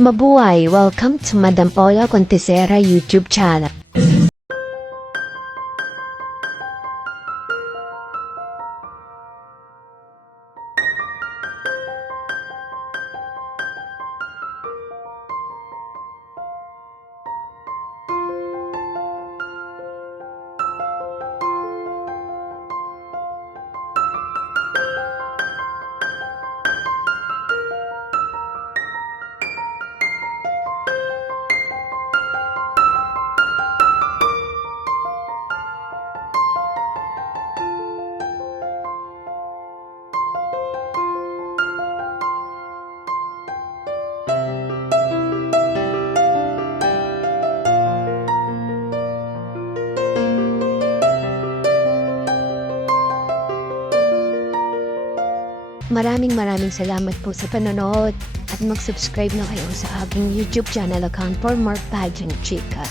Mabuhay! Welcome to Madam Paula Contesera YouTube channel. Maraming maraming salamat po sa panonood at mag-subscribe na kayo sa aking YouTube channel account for more pageant chika.